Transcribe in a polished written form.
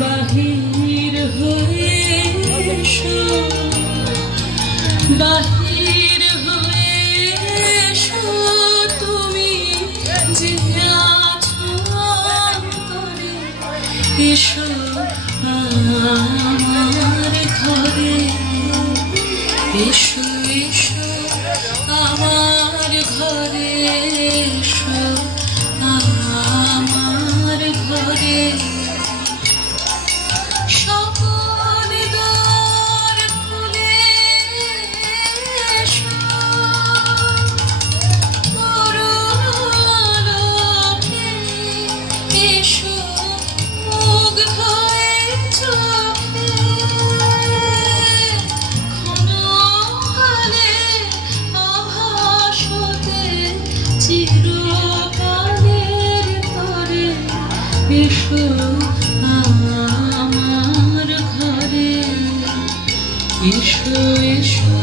বাহির হয়ে এসো, বাহির হয়ে এসো, তুমি যে আছো অন্তরে, এসো আমার ঘরে, এসো এসো আমার ঘরে, এসো আমার ঘরে। সকল দ্বার খুলে এসো, করুণ আলোকে এসো, মুগ্ধ হয়ে চোখে, ক্ষণকালে আভাস হতে চিরকালের তরে, এসো আমার ঘরে, এসো এসো